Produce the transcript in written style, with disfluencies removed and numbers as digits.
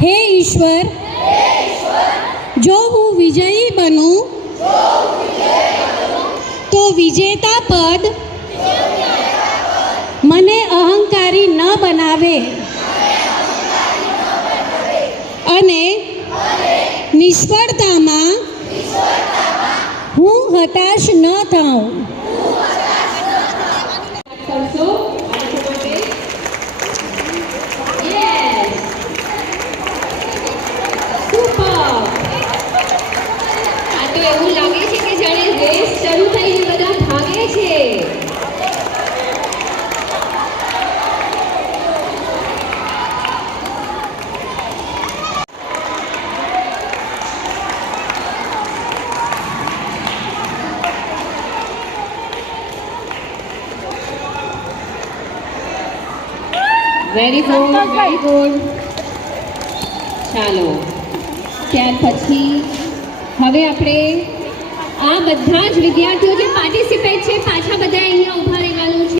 હે ઈશ્વર, જો હું વિજયી બનું તો વિજેતા પદ મને અહંકારી ન બનાવે અને નિષ્ફળતામાં હું હતાશ ન થાઉં. એવું લાગે છે કે જાણે રેસ શરૂ થઈને બધા ભાગે છે. Very good, very good. ચાલો, ત્યાર પછી હવે આપણે આ બધા જ વિદ્યાર્થીઓ જે પાર્ટિસિપેટ છે પાછા બધા અહીંયા ઊભા રહેવાનું છે.